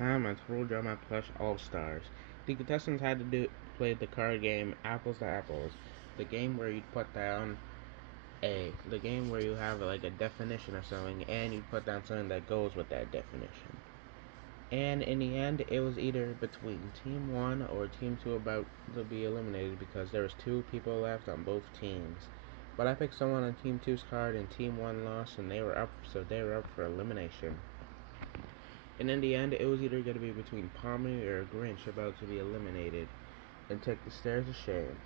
time, I told you my Plush All-Stars. The contestants had to play the card game Apples to Apples. The game where you put down the game where you have like a definition of something and you put down something that goes with that definition. And in the end, it was either between Team 1 or Team 2 about to be eliminated because there was two people left on both teams. But I picked someone on Team two's card and Team 1 lost and they were up for elimination. And in the end, it was either going to be between Pomni or Grinch about to be eliminated and take the stairs of shame.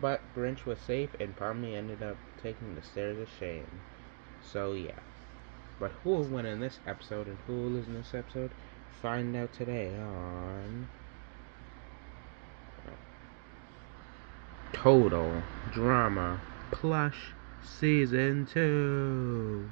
But Grinch was safe and Pomni ended up taking the stairs of shame. So yeah. But who will win in this episode and who will lose in this episode? Find out today on Total Drama Plush Season 2.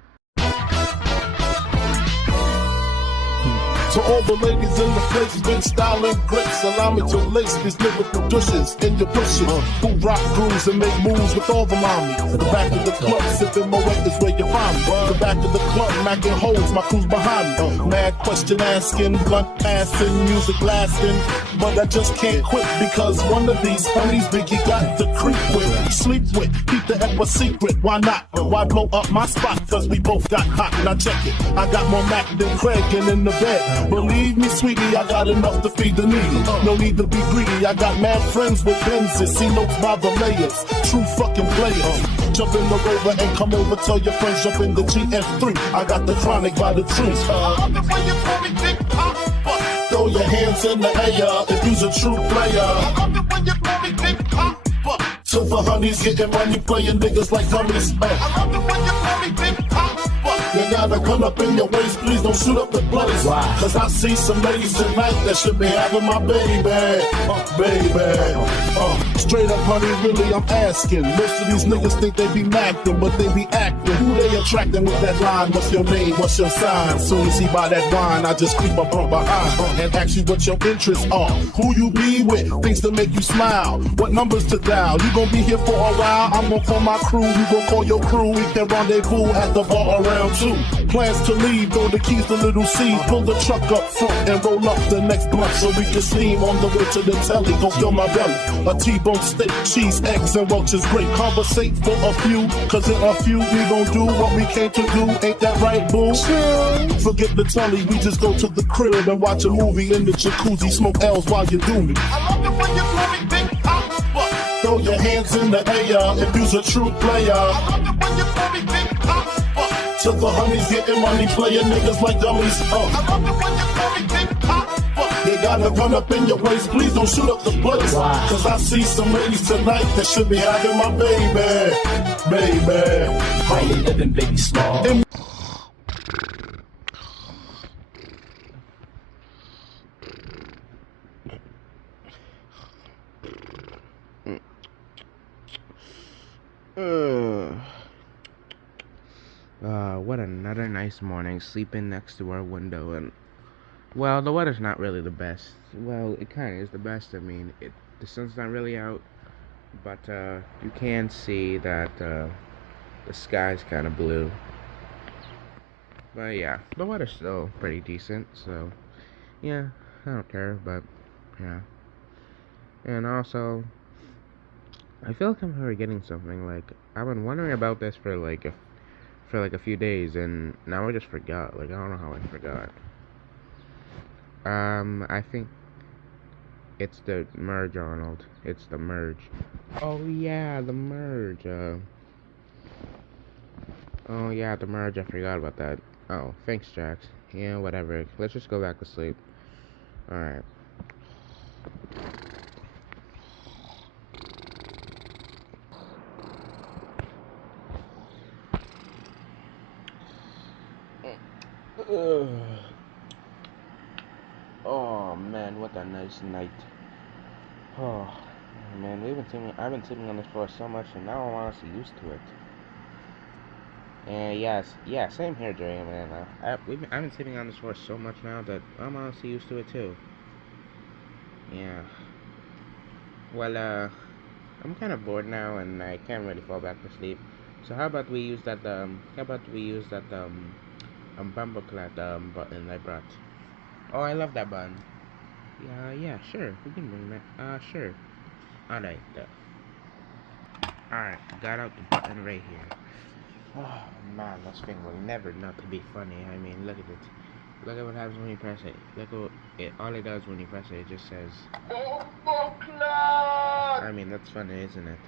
To all the ladies in the place, big style and grace, allow me to lace these lyrical douches in your bushes. Who rock grooves and make moves with all the mommies. The back of the club, sipping my weight is where you find me. The back of the club, macking holes, my crew's behind me. Mad question asking, blunt passing, music lasting. But I just can't quit because one of these homies Biggie got to creep with, sleep with, keep the ep a secret. Why not? Why blow up my spot? Cause we both got hot. Now check it. I got more Mac than Craig and in the bed. Believe me, sweetie, I got enough to feed the needy. No need to be greedy. I got mad friends with Benzes. See notes by the layers. True fucking players. Jump in the Rover and come over. Tell your friends jump in the GS3. I got the chronic by the trees. I love it when you call me Big Papa. Throw your hands in the air if you's a true player. I love it when you call me Big Papa. To the honeys getting money, playing niggas like dummies. I love it when you call me Big Papa. You gotta come up in your waist, please don't shoot up the place. Why? Cause I see some ladies tonight that should be having my baby. Straight up, honey, really, I'm asking. Most of these niggas think they be macking, but they be acting. Who they attracting with that line? What's your name? What's your sign? Soon as he buy that wine, I just creep up from behind and ask you what your interests are. Who you be with? Things to make you smile. What numbers to dial? You gon' be here for a while. I'm gon' call my crew. You gon' call your crew. We can rendezvous at the bar around 2. Plans to leave, throw the keys to Little C. Pull the truck up front and roll up the next blunt so we can steam on the way to the telly. Go fill my belly. A T-bone steak, cheese, eggs, and Welch's grape. Conversate for a few, cause in a few we gon' do what we came to do. Ain't that right, boo? Forget the telly, we just go to the crib and watch a movie in the jacuzzi. Smoke L's while you do me. I love it when you call me Big Papa. Throw your hands in the air if you's a true player. I love it when you call me Big Papa. To the honeys getting money, playing niggas like dummies. I love it when you call me Big Papa. You gotta run up in your waist, please don't shoot up the place. Why? Cause I see some ladies tonight that should be having my baby. How you living, baby small? What another nice morning, sleeping next to our window, and well, the weather's not really the best. Well, it kind of is the best. I mean, the sun's not really out, but you can see that the sky's kind of blue. But yeah, the weather's still pretty decent, so yeah, I don't care. But yeah, and also, I feel like I'm forgetting something. Like I've been wondering about this for like a few days, and now I just forgot. Like I don't know how I forgot. I think it's the merge, Arnold. It's the merge. Oh yeah, the merge. Oh yeah, the merge. I forgot about that. Oh, thanks, Jax. Yeah, whatever. Let's just go back to sleep. All right. Oh man, what a nice night. Oh man, I've been sleeping on this floor so much, and now I'm honestly used to it. And yeah, same here, Dre, man. I've been sleeping on this floor so much now that I'm honestly used to it too. Yeah. Well, I'm kind of bored now, and I can't really fall back to sleep. So how about we use that Bumbleclat button I brought. Oh, I love that button. Yeah, sure. We can bring that. Sure. Alright, alright, got out the button right here. Oh man, this thing will never not to be funny. I mean, look at it. Look at what happens when you press it. Look at what all it does when you press it. It just says. I mean, that's funny, isn't it?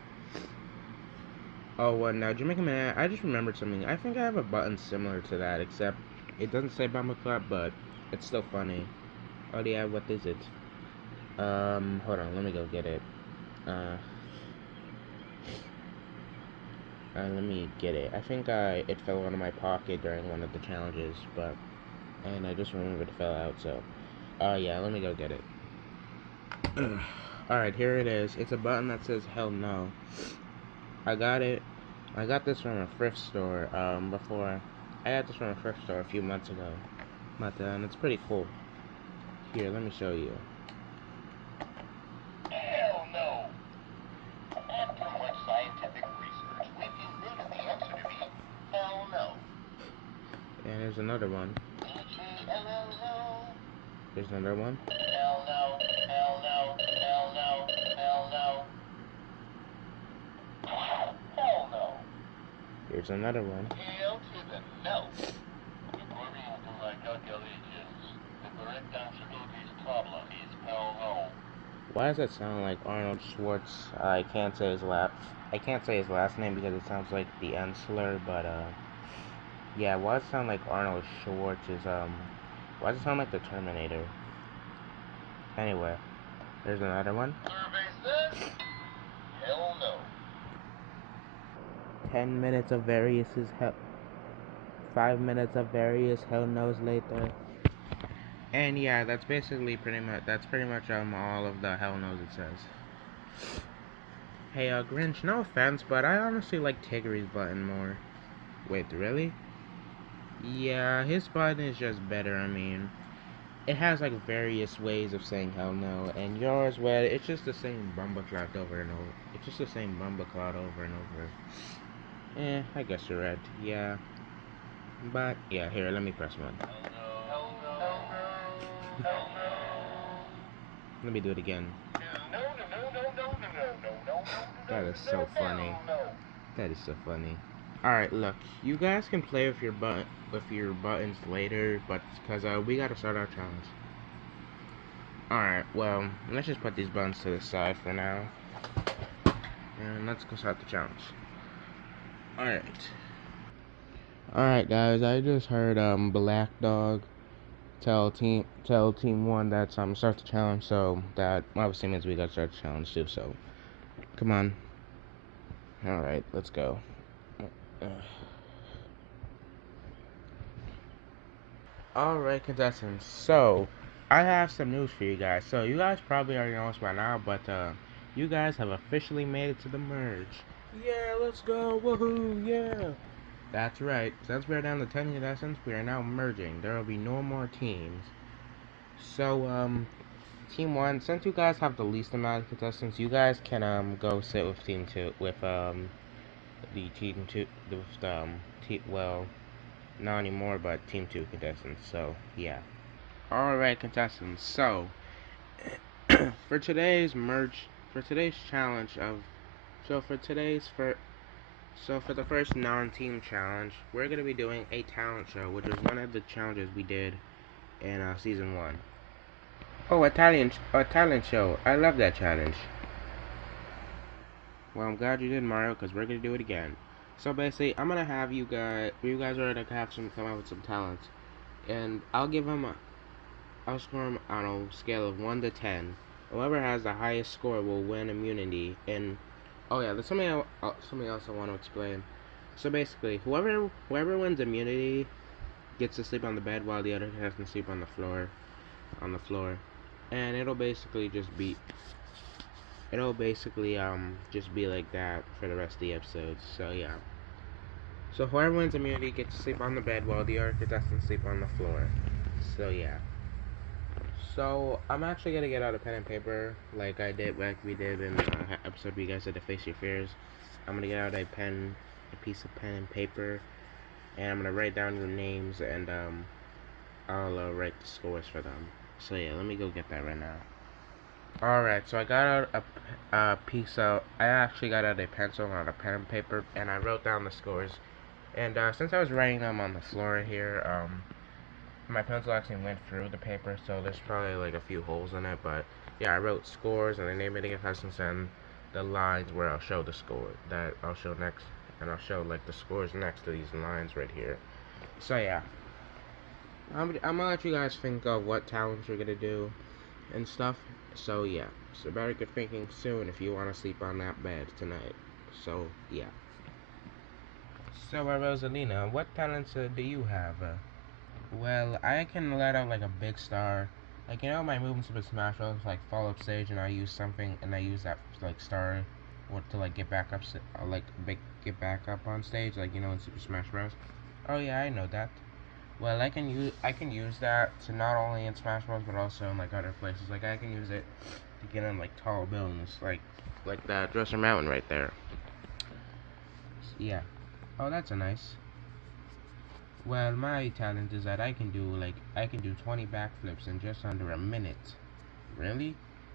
Oh, well, now Jamaica Man, I just remembered something. I think I have a button similar to that, except it doesn't say Bumble Club, but it's still funny. Oh yeah, what is it? Hold on, let me go get it. Let me get it. I think it fell out of my pocket during one of the challenges, and I just remembered it fell out, so. Yeah, let me go get it. Alright, here it is. It's a button that says hell no. I got it. I got this from a thrift store, before. I got this from a thrift store a few months ago. And it's pretty cool. Here, let me show you. Hell no. After much scientific research, we concluded the answer to be hell no. And there's another one. H-E-L-L-O. There's another one. Hell no, hell no, hell no, hell no. Hell no. Here's another one. Hell to the no. According to my calculations, the correct answer to this problem is hell no. Why does that sound like Arnold Schwartz? I can't say his last name because it sounds like the N slur, but yeah, why does it sound like Arnold Schwartz why does it sound like the Terminator? Anyway, there's another one. Survey says hell no. 10 minutes of various is hell. 5 minutes of various hell knows later. And yeah, that's pretty much all of the hell knows it says. Hey, Grinch, no offense, but I honestly like Tiggery's button more. Wait, really? Yeah, his button is just better. I mean, it has like various ways of saying hell no, and yours, well, it's just the same bumbleclot over and over. It's just the same bumbleclot over and over. I guess you're right. Yeah. But yeah, here, let me press one. Let me do it again. That is so funny. That is so funny. Alright, look, you guys can play with your buttons later, but because we gotta start our challenge. Alright, well, let's just put these buttons to the side for now. And let's go start the challenge. Alright guys, I just heard Black Dog tell team 1 that start the challenge, so that obviously means we gotta start the challenge too, so come on. Alright, let's go. Alright, contestants, so I have some news for you guys. So you guys probably already know this by now, but you guys have officially made it to the merge. Yeah, let's go, woohoo, yeah. That's right, since we're down to 10 contestants, we are now merging. There will be no more teams. So, Team 1, since you guys have the least amount of contestants, you guys can go sit with Team 2, with the Team 2, well, not anymore, but Team 2 contestants, so, yeah. Alright, contestants, so, for today's challenge for the first non-team challenge, we're going to be doing a talent show, which is one of the challenges we did in Season 1. Oh, a talent show. I love that challenge. Well, I'm glad you did, Mario, because we're going to do it again. So basically, you guys are going to have come up with some talents. And I'll score them on a scale of 1 to 10. Whoever has the highest score will win immunity. And oh yeah, there's something else I want to explain. So basically, whoever wins immunity gets to sleep on the bed while the other has to sleep on the floor. And it'll basically just be like that for the rest of the episodes. So yeah. So whoever wins immunity gets to sleep on the bed while the other contestants sleep on the floor. So yeah. So I'm actually gonna get out a pen and paper like we did in the episode where you guys had to face your fears. I'm gonna get out a piece of pen and paper, and I'm gonna write down your names, and I'll write the scores for them. So yeah, let me go get that right now. Alright, so I got out a piece of, I actually got out a pencil and a pen and paper, and I wrote down the scores. And since I was writing them on the floor here, my pencil actually went through the paper, so there's probably like a few holes in it, but yeah, I wrote scores and the name of the contestants and the lines where I'll show the score, that I'll show next, and I'll show like the scores next to these lines right here. So yeah, I'm gonna let you guys think of what talents you're gonna do and stuff. So yeah, so better get thinking soon if you want to sleep on that bed tonight. So yeah. So Rosalina, what talents do you have? Well, I can let out like a big star. Like, you know, my movements with Smash Bros. Like fall up stage, and I use something, and I use that like star, to like get back up, get back up on stage, like, you know, in Super Smash Bros. Oh yeah, I know that. Well, I can use that to not only in Smash Bros. But also in like other places. Like I can use it to get on like tall buildings, like that Dresser Mountain right there. Yeah. Oh, that's a nice. Well, my talent is that I can do 20 backflips in just under a minute. Really?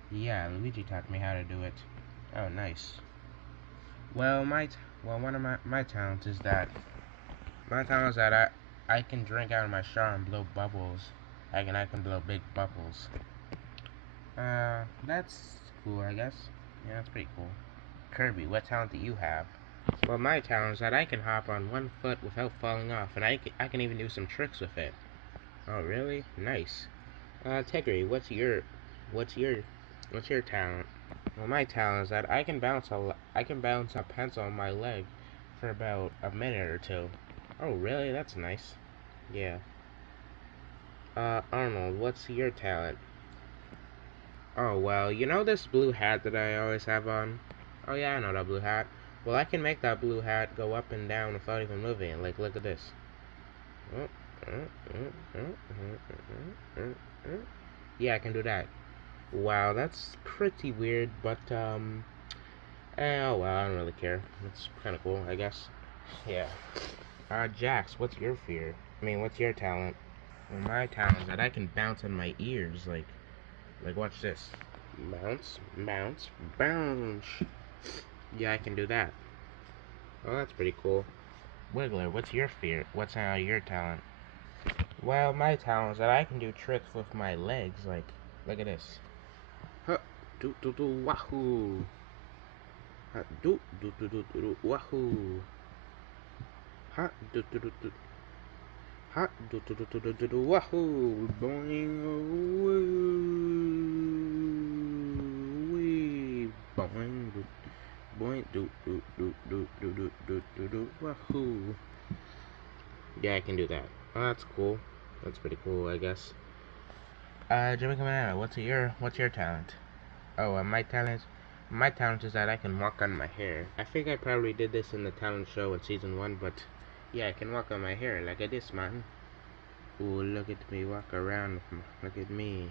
Yeah, Luigi taught me how to do it. Oh, nice. Well, one of my talents is that I can drink out of my straw and blow bubbles. I can blow big bubbles. That's cool, I guess. Yeah, that's pretty cool. Kirby, what talent do you have? Well, my talent is that I can hop on one foot without falling off, and I can even do some tricks with it. Oh, really? Nice. Tiggery, what's your talent? Well, my talent is that I can bounce a pencil on my leg for about a minute or two. Oh, really? That's nice. Yeah. Arnold, what's your talent? Oh, well, you know this blue hat that I always have on? Oh, yeah, I know that blue hat. Well, I can make that blue hat go up and down without even moving it. Like, look at this. Yeah, I can do that. Wow, that's pretty weird, but, oh, well, I don't really care. It's kind of cool, I guess. Yeah. Jax, what's your fear? What's your talent? Well, my talent is that I can bounce on my ears, like, watch this. Bounce, bounce, bounce. Yeah, I can do that. Oh, that's pretty cool. Wiggler, what's your fear? What's your talent? Well, my talent is that I can do tricks with my legs, like, look at this. Huh, do do do wahoo. Huh, do do do do do wahoo. Huh, do do do do. Huh, do do do do do do wahoo. Boing, wee, boing, boing, do do do do do do do do do wahoo. Yeah, I can do that. Oh, that's cool. That's pretty cool, I guess. Jimmy Banana, what's your talent? Oh, my talent is that I can walk on my hair. I think I probably did this in the talent show in season 1, but yeah, I can walk on my hair like this, man. Ooh, look at me walk around. Look at me.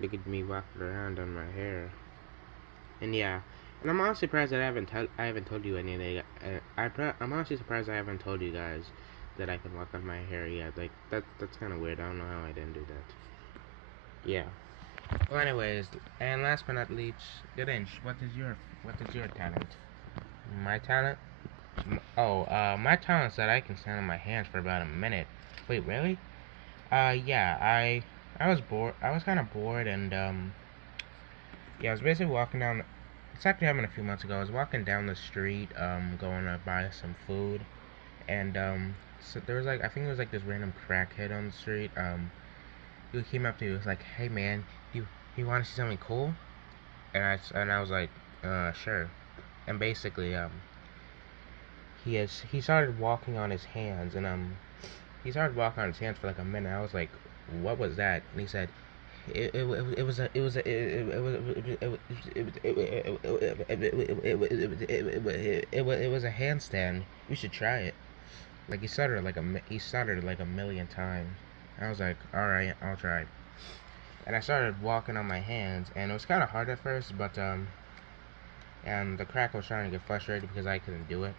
Look at me walking around on my hair. And yeah, and I'm honestly surprised that I haven't told you anything. I'm honestly surprised I haven't told you guys that I can walk on my hair yet. Like that's kind of weird. I don't know how I didn't do that. Yeah. Well, anyways, and last but not least, Grinch, what is your talent? My talent? My talent is that I can stand on my hands for about a minute. Wait, really? Yeah, I was bored. I was kind of bored, and yeah, I was basically walking down. It's actually happened a few months ago. I was walking down the street, going to buy some food, and so there was I think it was this random crackhead on the street. He came up to me. He was like, "Hey man, you want to see something cool?" And I was like, sure. And basically, he started walking on his hands, and he started walking on his hands for like a minute. I was like, "What was that?" And he said, it was a handstand. You should try it. Like he stuttered like a million times. I was like, all right, I'll try. And I started walking on my hands, and it was kind of hard at first, but and the crack was trying to get frustrated because I couldn't do it.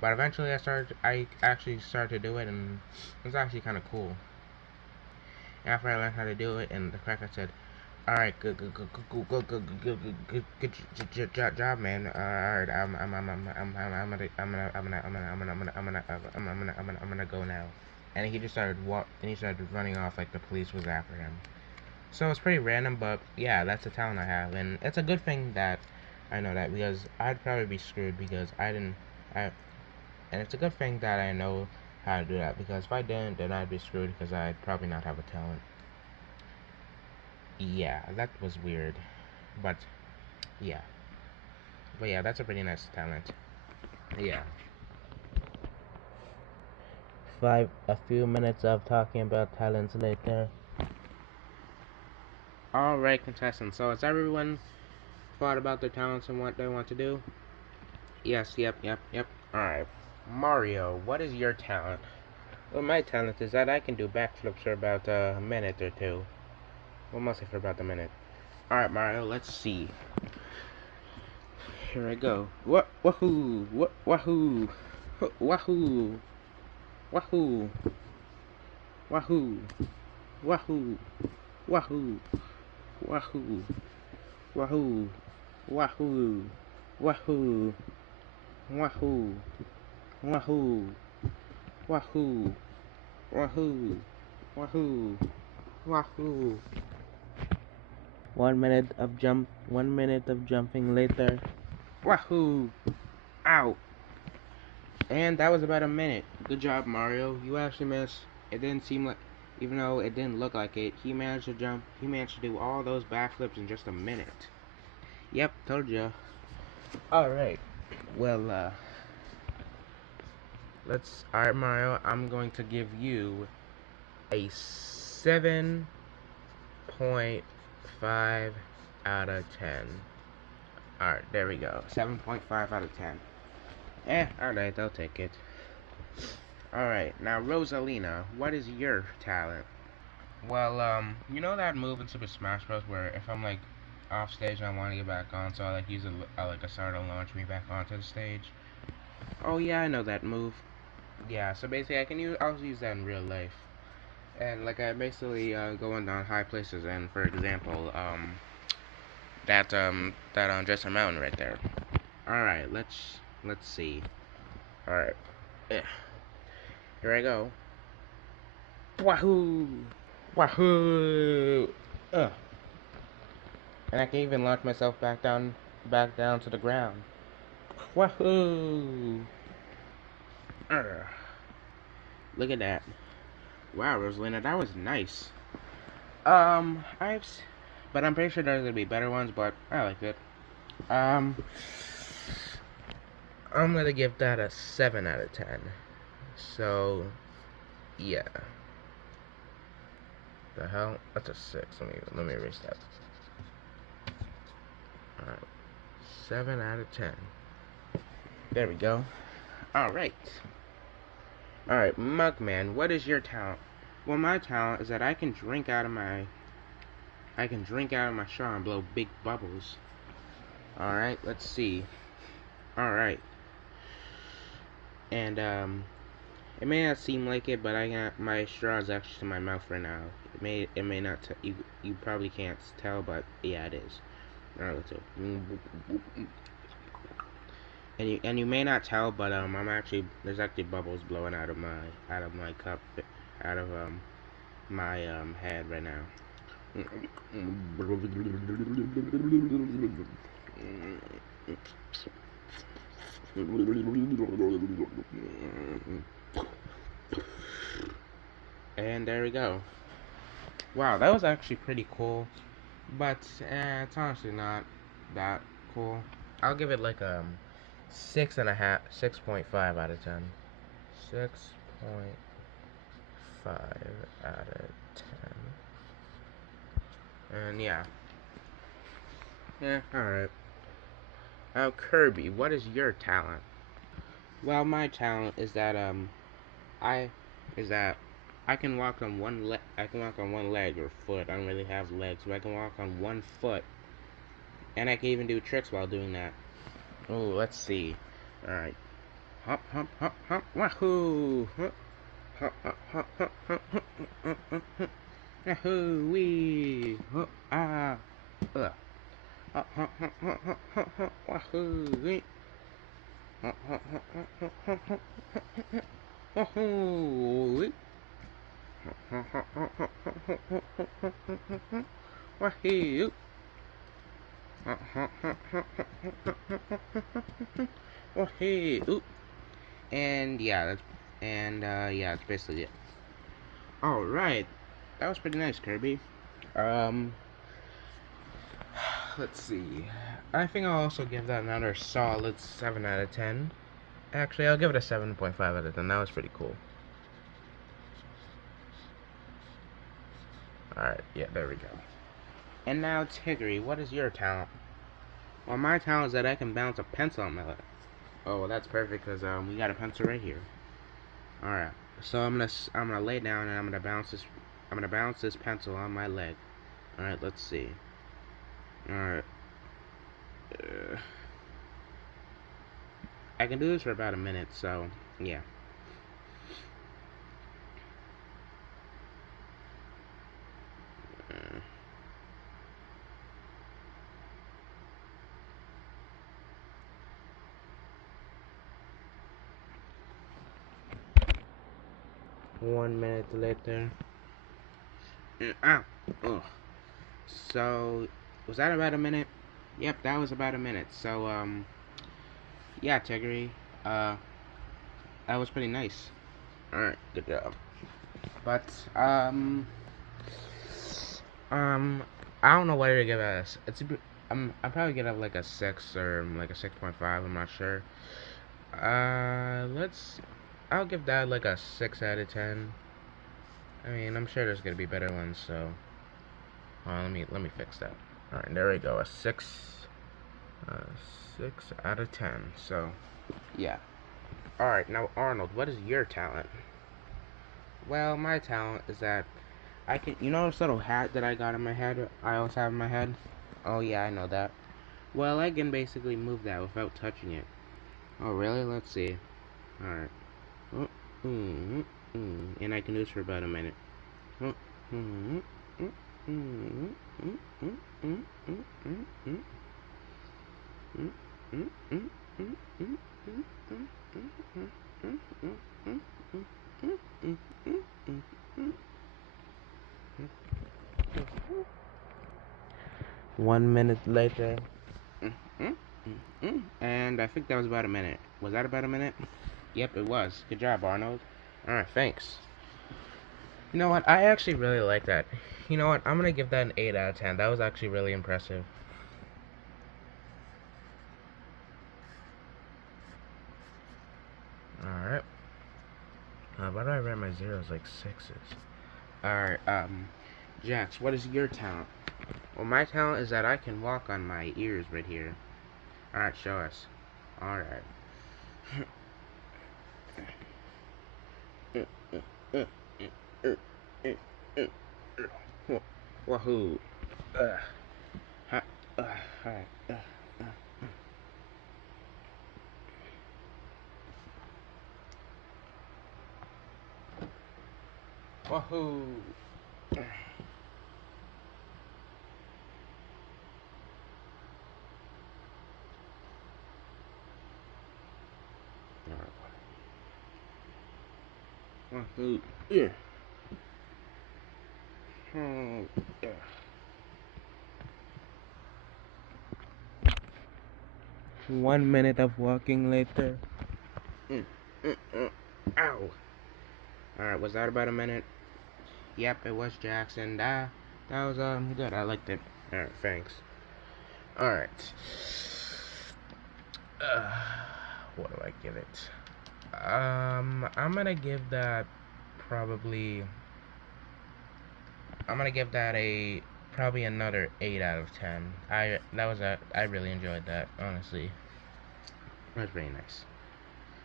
But eventually I actually started to do it, and it was actually kind of cool. After I learned how to do it, and the cracker said, "All right, good job, man. All right, I'm gonna go now." And he just started and he started running off like the police was after him. So it's pretty random, but yeah, that's the talent I have, and it's a good thing that I know that, because I'd probably be screwed because I didn't. And it's a good thing that I know how to do that, because if I didn't, then I'd be screwed because I'd probably not have a talent. Yeah, that was weird, but yeah, that's a pretty nice talent. Yeah. A few minutes of talking about talents later. Alright, contestants, so has everyone thought about their talents and what they want to do? Yes, yep. Alright. Mario, what is your talent? Well, my talent is that I can do backflips for about a minute or two. Well, mostly for about a minute. Alright, Mario, let's see. Here I go. Wahoo! Wahoo! Wahoo! Wahoo! Wahoo! Wahoo! Wahoo! Wahoo! Wahoo! Wahoo! Wahoo! Wahoo! Wahoo! Wahoo! Wahoo! Wahoo! Wahoo! 1 minute of jumping later. Wahoo! Ow! And that was about a minute. Good job, Mario. You actually managed. It didn't seem like, even though it didn't look like it, he managed to jump. He managed to do all those backflips in just a minute. Yep, told ya. Alright. Well, Alright, Mario, I'm going to give you a 7.5 out of 10. Alright, there we go. 7.5 out of 10. Alright, I'll take it. Alright, now Rosalina, what is your talent? Well, you know that move in Super Smash Bros. Where if I'm like off stage and I want to get back on, so I like use a star to launch me back onto the stage? Oh yeah, I know that move. Yeah, so basically I'll use that in real life. And like I basically going down high places, and for example, that on Dresser Mountain right there. Alright, let's see. Alright. Here I go. Wahoo! Wahoo! And I can even launch myself back down to the ground. Wahoo! Look at that. Wow, Rosalina, that was nice. But I'm pretty sure there's gonna be better ones, but I like it. I'm gonna give that a 7 out of 10. So, yeah. The hell? That's a 6. Let me erase that. Alright. 7 out of 10. There we go. Alright. Alright, Mugman, what is your talent? Well, my talent is that I can drink out of my straw and blow big bubbles. Alright, let's see. Alright. And, it may not seem like it, but I got my straw is actually to my mouth right now. It may not, you probably can't tell, but yeah, it is. Alright, let's see. And you may not tell, but there's actually bubbles blowing out of my cup, out of my head right now. And there we go. Wow, that was actually pretty cool, but it's honestly not that cool. I'll give it like 6.5 out of 10. 6.5 out of 10. And yeah. Alright. Now, Kirby, what is your talent? Well, my talent is that I can walk on one leg. I can walk on one leg or foot. I don't really have legs, but I can walk on one foot, and I can even do tricks while doing that. Oh, let's see. All right. hop, hop, hop, hop, wahoo! Hop, hop, hop, hop, hop, hop, hop, hop, hop, yahoo! Wee! Hop, ah, hop, hop, hop, hop, hop, hop, hop, wahoo! Wee! Hop, hop, hop, hop, hop, hop, hop, hop, wahoo! Wee! Hop, hop, hop, hop, hop, hop, hop, hop, hop, hop, hop, hop, wahoo! Hop, hop, hop, hop, hop, hop, hop, hop, hop, hop, wahoo! And yeah, that's basically it. All right, that was pretty nice, Kirby. Um, let's see. I think I'll also give that another solid 7 out of 10. Actually, I'll give it a 7.5 out of 10. That was pretty cool. All right, yeah, there we go. And now, Tiggery, what is your talent? Well, my talent is that I can bounce a pencil on my leg. Oh, well, that's perfect because we got a pencil right here. All right. So I'm gonna lay down and I'm gonna bounce this pencil on my leg. All right, let's see. All right. I can do this for about a minute, so yeah. Uh, 1 minute later. Ow. Ugh. So, was that about a minute? Yep, that was about a minute. So, yeah, Tiggery, that was pretty nice. Alright, good job. But, I don't know what to give us. I'm probably gonna have like a 6 or like a 6.5, I'm not sure. I'll give that like a 6 out of 10. I mean, I'm sure there's gonna be better ones, so let me fix that. All right, there we go. A 6 out of 10. So, yeah. All right, now Arnold, what is your talent? Well, my talent is that I can. You know this little hat that I got in my head? I always have in my head. Oh yeah, I know that. Well, I can basically move that without touching it. Oh really? Let's see. All right. Oh, and I can do this for about a minute. Oh, One minute later. And I think that was about a minute. Was that about a minute? Yep, it was. Good job, Arnold. Alright, thanks. You know what? I actually really like that. You know what? I'm gonna give that an 8 out of 10. That was actually really impressive. Alright. Why do I write my zeros like 6s? Alright, Jax, what is your talent? Well, my talent is that I can walk on my ears right here. Alright, show us. Alright. Wahoo. Alright. Wahoo. 1 minute of walking later. Ow. Alright, was that about a minute? Yep, it was, Jackson. That was good. I liked it. Alright, thanks. Alright. What do I give it? I'm gonna give that probably. I'm gonna give that probably another 8 out of 10. I really enjoyed that, honestly. That was very nice.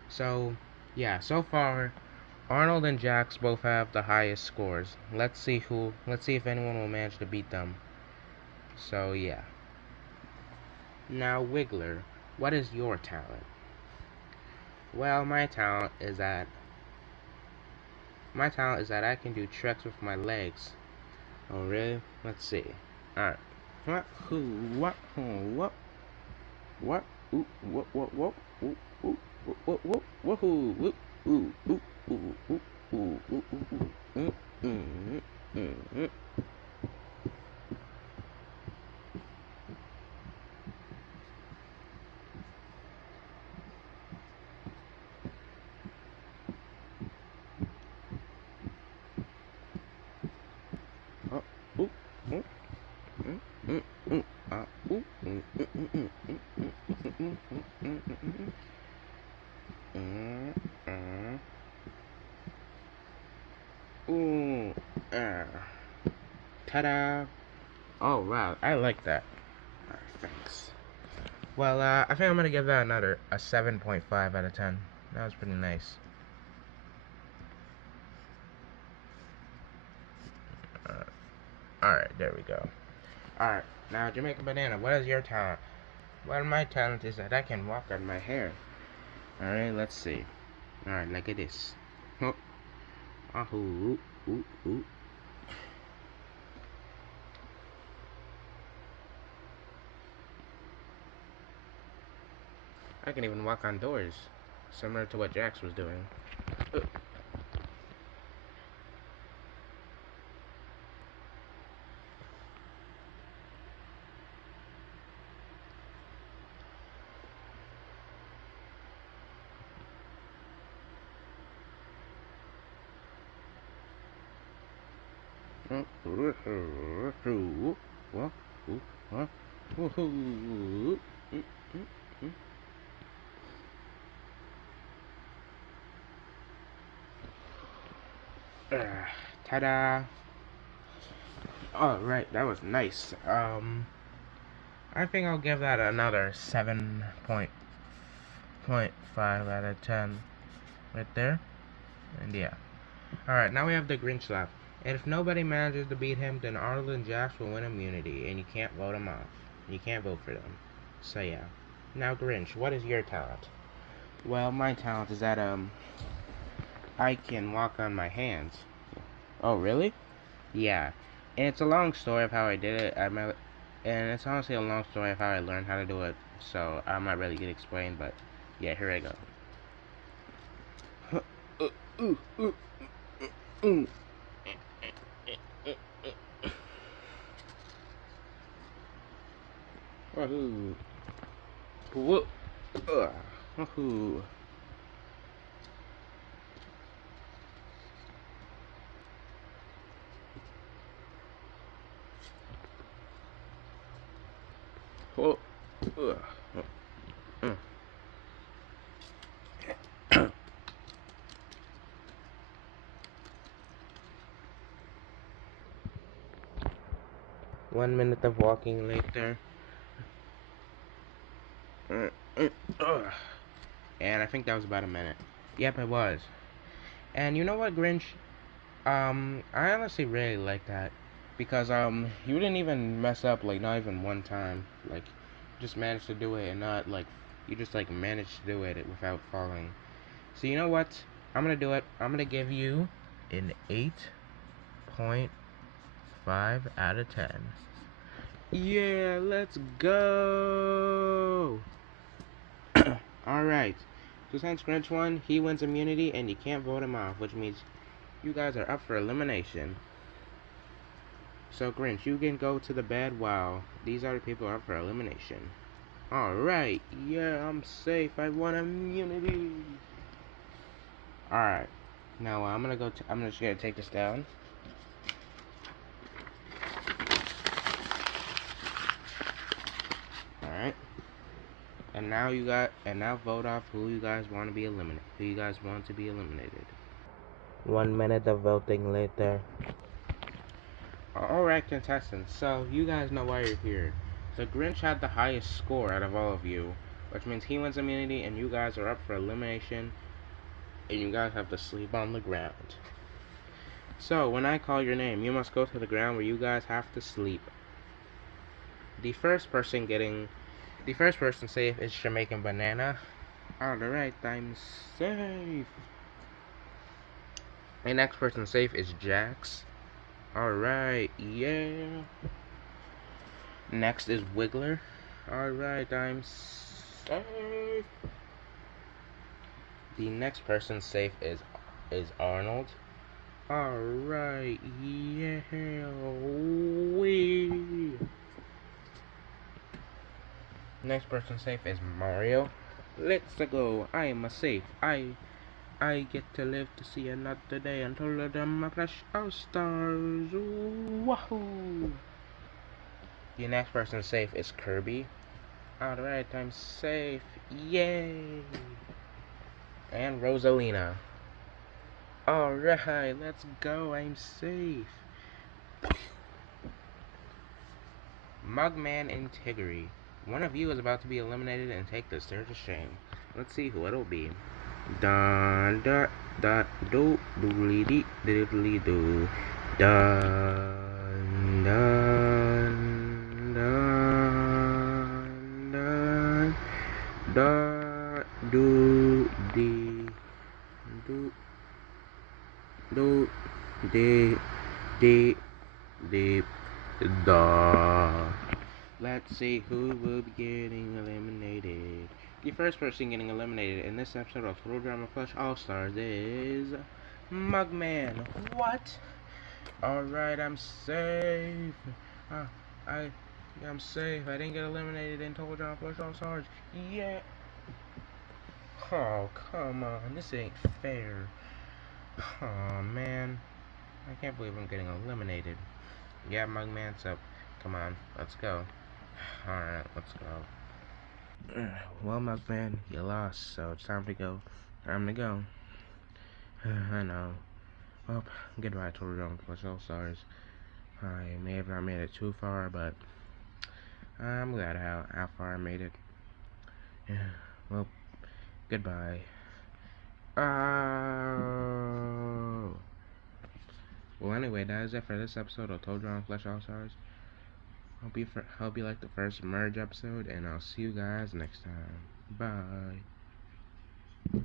So, yeah, so far, Arnold and Jax both have the highest scores. Let's see if anyone will manage to beat them. So, yeah. Now, Wiggler, what is your talent? Well, my talent is that I can do tricks with my legs. Oh, really? Let's see. Alright. What? Who? What? Who? What? What? Ooh, what? What? What? Ooh, ooh, what? What? What? Who? Ooh, ooh, ooh, ooh, ooh, ooh, ooh, ooh, ooh, ooh, ooh, ooh, ta-da! Oh wow, I like that. Alright, thanks. Well, I think I'm gonna give that a 7.5 out of 10. That was pretty nice. Alright, there we go. Alright, now Jamaican Banana, what is your talent? Well, my talent is that I can walk on my hair. Alright, let's see. Alright, look at this. Oh, ooh, ooh, ooh. I can even walk on doors, similar to what Jax was doing. Ta-da! Alright, that was nice. I think I'll give that another 7.5 out of 10. Right there. And yeah. Alright, now we have the Grinch lap. And if nobody manages to beat him, then Arnold and Jax will win immunity, and you can't vote them off. You can't vote for them. So yeah. Now Grinch, what is your talent? Well, my talent is that, I can walk on my hands. Oh, really? Yeah. And it's a long story of how I did it. And it's honestly a long story of how I learned how to do it. So I'm not really gonna explain, but yeah, here I go. Wahoo! Whoop! Wahoo! Whoop! 1 minute of walking later. And I think that was about a minute. Yep, it was. And you know what, Grinch? I honestly really like that. Because, you didn't even mess up, like, not even one time. Like, you just managed to do it and not, like, you just, like, managed to do it without falling. So, you know what? I'm gonna do it. I'm gonna give you an 8.5 out of 10. Yeah, let's go! Alright. So since Grinch won, he wins immunity and you can't vote him off, which means you guys are up for elimination. So Grinch, you can go to the bed while these other people are up for elimination. Alright, yeah, I'm safe. I won immunity. Alright. Now I'm just gonna take this down. Alright. And now vote off who you guys want to be eliminated. 1 minute of voting later. Alright, contestants, so you guys know why you're here. The Grinch had the highest score out of all of you, which means he wins immunity and you guys are up for elimination, and you guys have to sleep on the ground. So, when I call your name, you must go to the ground where you guys have to sleep. The first person safe is Jamaican Banana. Alright, I'm safe. And next person safe is Jax. Alright, yeah. Next is Wiggler. Alright, I'm safe. The next person safe is Arnold. Alright, yeah. Wee. Next person safe is Mario. Let's go. I am a safe. I get to live to see another day until my Plush All-Stars. Wahoo! The next person safe is Kirby. Alright, I'm safe. Yay! And Rosalina. Alright, let's go. I'm safe. Mugman and Tiggery. One of you is about to be eliminated and take the stairs of shame. Let's see who it'll be. Dun dun dun do doodly dee doodly doo. Dun dun dun dun dun do dee do do dee dee dee da. Let's see who will be getting eliminated. The first person getting eliminated in this episode of Total Drama Plush All-Stars is Mugman. What? Alright, I'm safe. I'm safe. I didn't get eliminated in Total Drama Plush All-Stars. Yeah. Oh, come on. This ain't fair. Oh, man. I can't believe I'm getting eliminated. Yeah, Mugman, so come on. Let's go. Alright, let's go. Well, Mugman, you lost, so it's time to go. Time to go. I know. Well, goodbye, Total Drama Plus All-Stars. I may have not made it too far, but I'm glad how far I made it. Yeah, well, goodbye. Oh. Well, anyway, that is it for this episode of Total Drama Plus All-Stars. Hope you liked the first merge episode, and I'll see you guys next time. Bye.